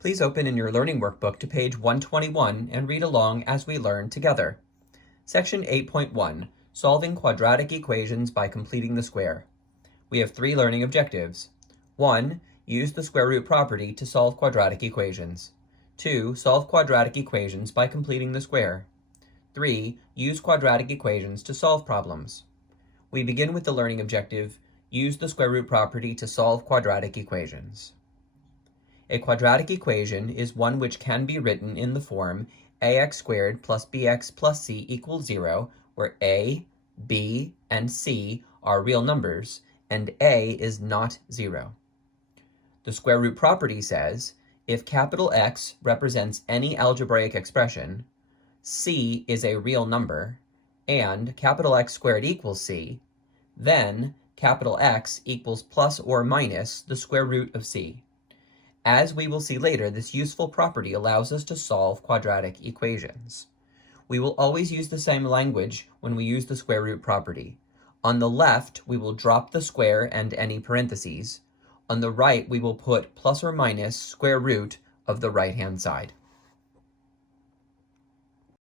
Please open in your learning workbook to page 121 and read along as we learn together. Section 8.1, Solving Quadratic Equations by Completing the Square. We have 3 learning objectives. 1. Use the square root property to solve quadratic equations. 2. Solve quadratic equations by completing the square. 3. Use quadratic equations to solve problems. We begin with the learning objective, use the square root property to solve quadratic equations. A quadratic equation is one which can be written in the form ax squared plus bx plus c equals 0, where a, b, and c are real numbers, and a is not 0. The square root property says, if capital X represents any algebraic expression, c is a real number, and capital X squared equals c, then capital X equals plus or minus the square root of c. As we will see later, this useful property allows us to solve quadratic equations. We will always use the same language when we use the square root property. On the left, we will drop the square and any parentheses. On the right, we will put plus or minus square root of the right-hand side.